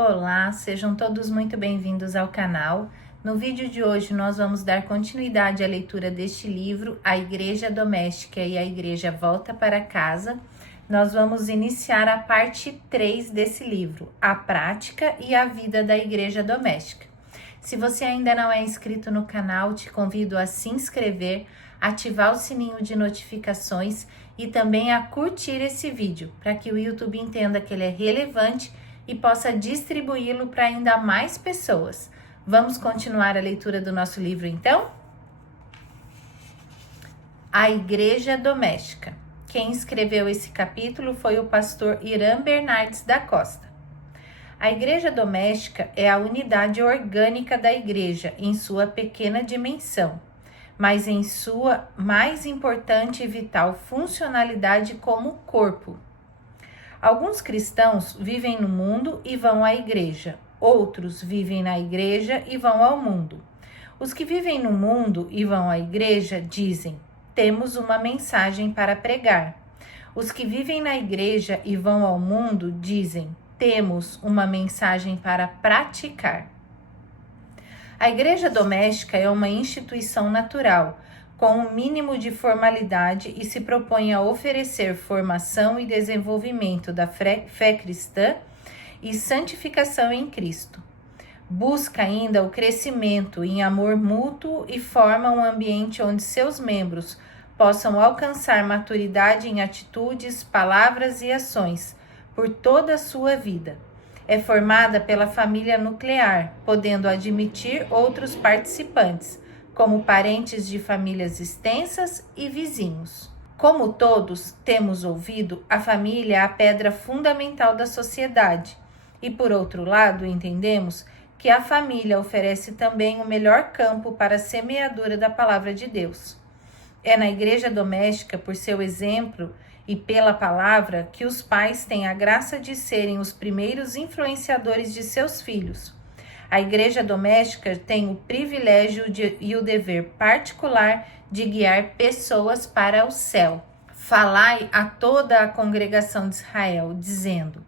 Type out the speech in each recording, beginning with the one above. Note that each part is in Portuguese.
Olá, sejam todos muito bem-vindos ao canal. No vídeo de hoje nós vamos dar continuidade à leitura deste livro, A Igreja Doméstica e a Igreja Volta para Casa. Nós vamos iniciar a parte 3 desse livro, A Prática e a Vida da Igreja Doméstica. Se você ainda não é inscrito no canal, te convido a se inscrever, ativar o sininho de notificações e também a curtir esse vídeo, para que o YouTube entenda que ele é relevante e possa distribuí-lo para ainda mais pessoas. Vamos continuar a leitura do nosso livro, então? A Igreja Doméstica. Quem escreveu esse capítulo foi o pastor Irã Bernardes da Costa. A Igreja Doméstica é a unidade orgânica da Igreja em sua pequena dimensão, mas em sua mais importante e vital funcionalidade como corpo. Alguns cristãos vivem no mundo e vão à igreja. Outros vivem na igreja e vão ao mundo. Os que vivem no mundo e vão à igreja dizem: temos uma mensagem para pregar. Os que vivem na igreja e vão ao mundo dizem: temos uma mensagem para praticar. A igreja doméstica é uma instituição natural, com um mínimo de formalidade e se propõe a oferecer formação e desenvolvimento da fé cristã e santificação em Cristo. Busca ainda o crescimento em amor mútuo e forma um ambiente onde seus membros possam alcançar maturidade em atitudes, palavras e ações por toda a sua vida. É formada pela família nuclear, podendo admitir outros participantes, como parentes de famílias extensas e vizinhos. Como todos temos ouvido, a família é a pedra fundamental da sociedade. E por outro lado, entendemos que a família oferece também o melhor campo para a semeadura da palavra de Deus. É na igreja doméstica, por seu exemplo e pela palavra, que os pais têm a graça de serem os primeiros influenciadores de seus filhos. A igreja doméstica tem o privilégio e o dever particular de guiar pessoas para o céu. Falai a toda a congregação de Israel, dizendo: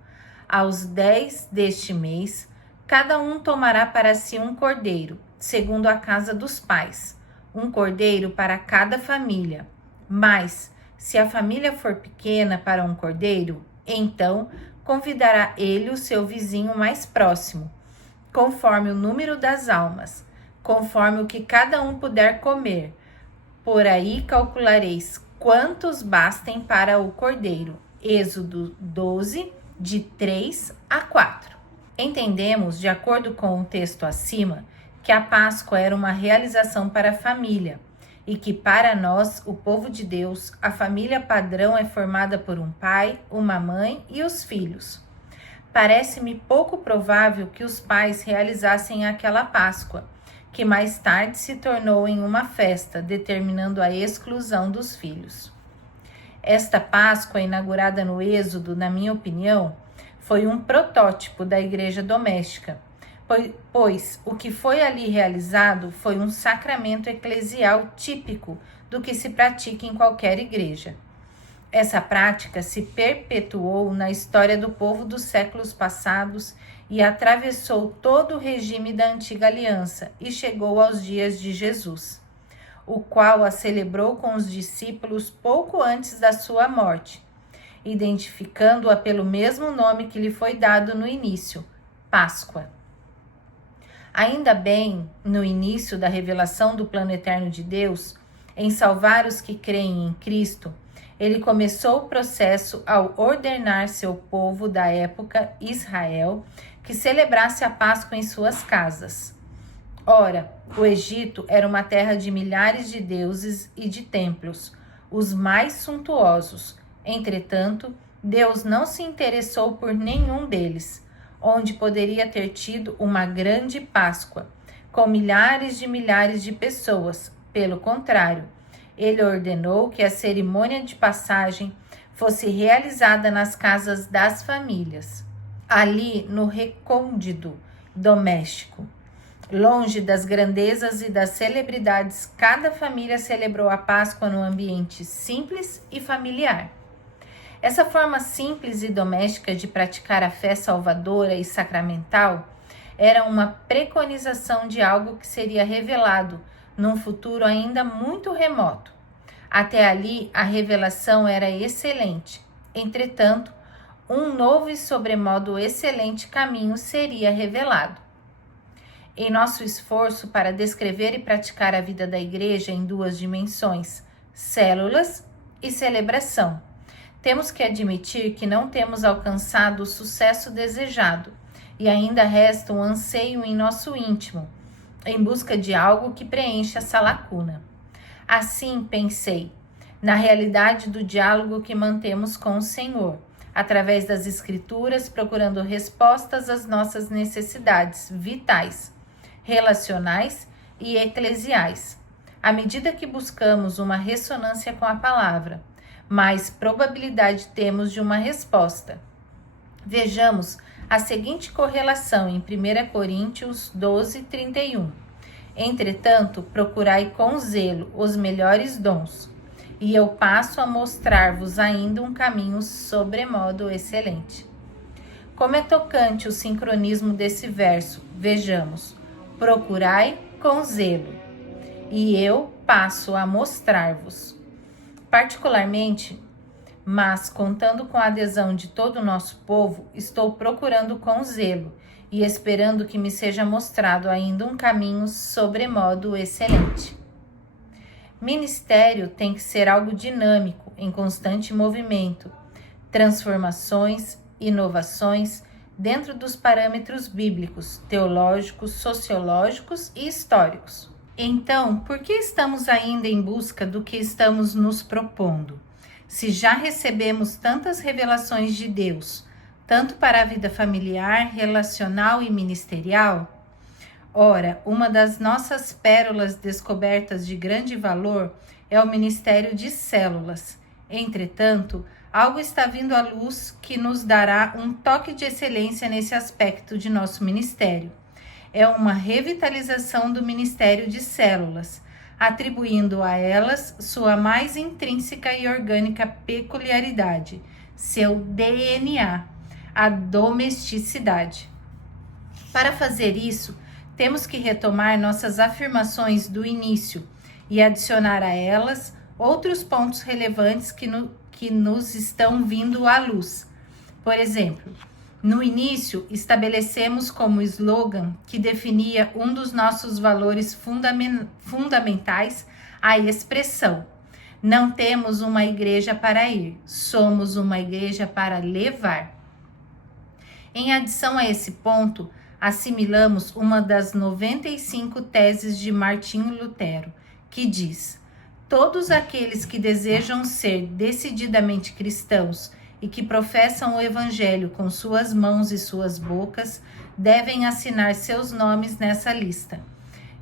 aos 10 deste mês, cada um tomará para si um cordeiro, segundo a casa dos pais, um cordeiro para cada família. Mas, se a família for pequena para um cordeiro, então convidará ele o seu vizinho mais próximo, conforme o número das almas, conforme o que cada um puder comer. Por aí calculareis quantos bastem para o cordeiro. Êxodo 12, de 3 a 4. Entendemos, de acordo com o texto acima, que a Páscoa era uma realização para a família e que para nós, o povo de Deus, a família padrão é formada por um pai, uma mãe e os filhos. Parece-me pouco provável que os pais realizassem aquela Páscoa, que mais tarde se tornou em uma festa, determinando a exclusão dos filhos. Esta Páscoa, inaugurada no Êxodo, na minha opinião, foi um protótipo da igreja doméstica, pois o que foi ali realizado foi um sacramento eclesial típico do que se pratica em qualquer igreja. Essa prática se perpetuou na história do povo dos séculos passados e atravessou todo o regime da antiga aliança e chegou aos dias de Jesus, o qual a celebrou com os discípulos pouco antes da sua morte, identificando-a pelo mesmo nome que lhe foi dado no início, Páscoa. Ainda bem, no início da revelação do plano eterno de Deus, em salvar os que creem em Cristo, ele começou o processo ao ordenar seu povo da época, Israel, que celebrasse a Páscoa em suas casas. Ora, o Egito era uma terra de milhares de deuses e de templos, os mais suntuosos. Entretanto, Deus não se interessou por nenhum deles, onde poderia ter tido uma grande Páscoa, com milhares de pessoas. Pelo contrário, ele ordenou que a cerimônia de passagem fosse realizada nas casas das famílias, ali no recôndito doméstico. Longe das grandezas e das celebridades, cada família celebrou a Páscoa num ambiente simples e familiar. Essa forma simples e doméstica de praticar a fé salvadora e sacramental era uma preconização de algo que seria revelado num futuro ainda muito remoto. Até ali, a revelação era excelente. Entretanto, um novo e sobremodo excelente caminho seria revelado. Em nosso esforço para descrever e praticar a vida da igreja em duas dimensões, células e celebração, temos que admitir que não temos alcançado o sucesso desejado e ainda resta um anseio em nosso íntimo, em busca de algo que preencha essa lacuna. Assim, pensei na realidade do diálogo que mantemos com o Senhor, através das Escrituras, procurando respostas às nossas necessidades vitais, relacionais e eclesiais. À medida que buscamos uma ressonância com a palavra, mais probabilidade temos de uma resposta. Vejamos a seguinte correlação em 1 Coríntios 12, 31. Entretanto, procurai com zelo os melhores dons, e eu passo a mostrar-vos ainda um caminho sobremodo excelente. Como é tocante o sincronismo desse verso, vejamos. Procurai com zelo, e eu passo a mostrar-vos. Particularmente, mas contando com a adesão de todo o nosso povo, estou procurando com zelo e esperando que me seja mostrado ainda um caminho sobremodo excelente. Ministério tem que ser algo dinâmico, em constante movimento, transformações, inovações, dentro dos parâmetros bíblicos, teológicos, sociológicos e históricos. Então, por que estamos ainda em busca do que estamos nos propondo? Se já recebemos tantas revelações de Deus, tanto para a vida familiar, relacional e ministerial? Ora, uma das nossas pérolas descobertas de grande valor é o ministério de células. Entretanto, algo está vindo à luz que nos dará um toque de excelência nesse aspecto de nosso ministério. É uma revitalização do ministério de células, atribuindo a elas sua mais intrínseca e orgânica peculiaridade, seu DNA, a domesticidade. Para fazer isso, temos que retomar nossas afirmações do início e adicionar a elas outros pontos relevantes que nos estão vindo à luz. Por exemplo, no início, estabelecemos como slogan que definia um dos nossos valores fundamentais a expressão: não temos uma igreja para ir, somos uma igreja para levar. Em adição a esse ponto, assimilamos uma das 95 teses de Martinho Lutero, que diz: todos aqueles que desejam ser decididamente cristãos e que professam o Evangelho com suas mãos e suas bocas, devem assinar seus nomes nessa lista.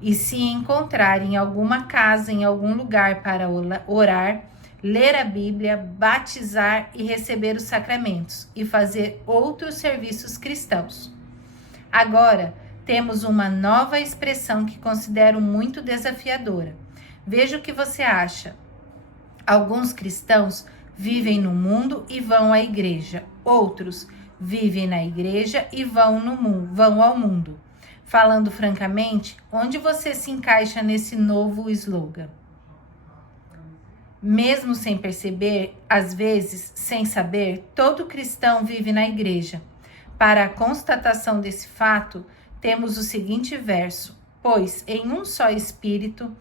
E se encontrarem alguma casa em algum lugar para orar, ler a Bíblia, batizar e receber os sacramentos e fazer outros serviços cristãos. Agora, temos uma nova expressão que considero muito desafiadora. Veja o que você acha. Alguns cristãos vivem no mundo e vão à igreja. Outros vivem na igreja e vão ao mundo. Falando francamente, onde você se encaixa nesse novo slogan? Mesmo sem perceber, às vezes, sem saber, todo cristão vive na igreja. Para a constatação desse fato, temos o seguinte verso: pois em um só Espírito,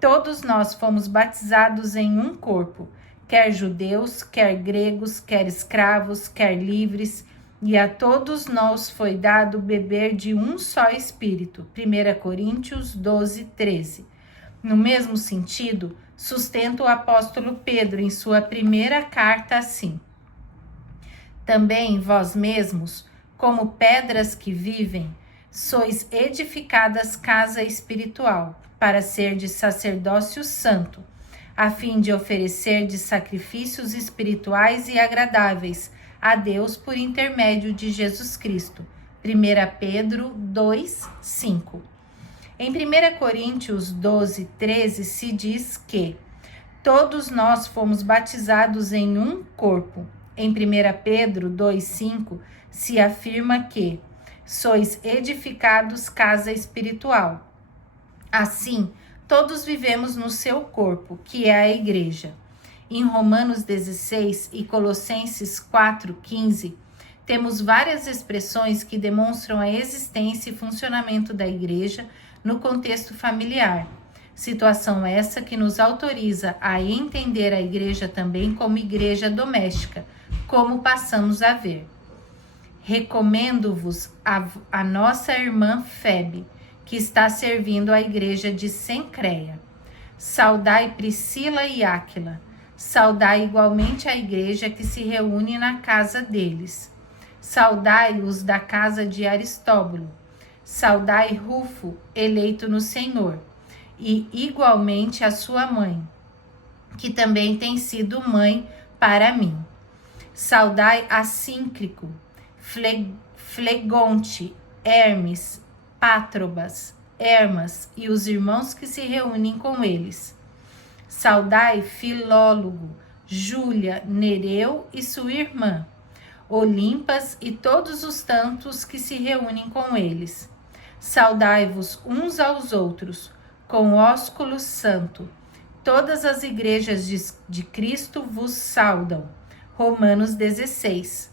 todos nós fomos batizados em um corpo, quer judeus, quer gregos, quer escravos, quer livres, e a todos nós foi dado beber de um só Espírito. 1 Coríntios 12, 13. No mesmo sentido, sustenta o apóstolo Pedro em sua primeira carta assim: também vós mesmos, como pedras que vivem, sois edificadas casa espiritual, para ser de sacerdócio santo, a fim de oferecer de sacrifícios espirituais e agradáveis a Deus por intermédio de Jesus Cristo. 1 Pedro 2, 5. Em 1 Coríntios 12, 13 se diz que todos nós fomos batizados em um corpo, Em 1 Pedro 2,5 se afirma que sois edificados casa espiritual. Assim, todos vivemos no seu corpo, que é a igreja. Em Romanos 16 e Colossenses 4,15, temos várias expressões que demonstram a existência e funcionamento da igreja no contexto familiar. Situação essa que nos autoriza a entender a igreja também como igreja doméstica, como passamos a ver. Recomendo-vos a nossa irmã Febe, que está servindo a igreja de Cencreia. Saudai Priscila e Áquila. Saudai igualmente a igreja que se reúne na casa deles. Saudai os da casa de Aristóbulo. Saudai Rufo, eleito no Senhor, e igualmente a sua mãe, que também tem sido mãe para mim. Saudai Assíncrico, Flegonte, Hermes, Pátrobas, Hermas e os irmãos que se reúnem com eles. Saudai Filólogo, Júlia, Nereu e sua irmã, Olimpas e todos os tantos que se reúnem com eles. Saudai-vos uns aos outros, com ósculo santo. Todas as igrejas de Cristo vos saudam. Romanos 16.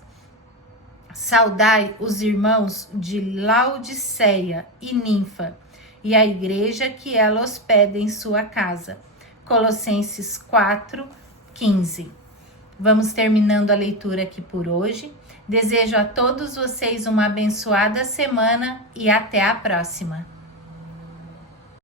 Saudai os irmãos de Laodiceia e Ninfa, e a igreja que ela hospeda em sua casa. Colossenses 4:15. Vamos terminando a leitura aqui por hoje. Desejo a todos vocês uma abençoada semana e até a próxima.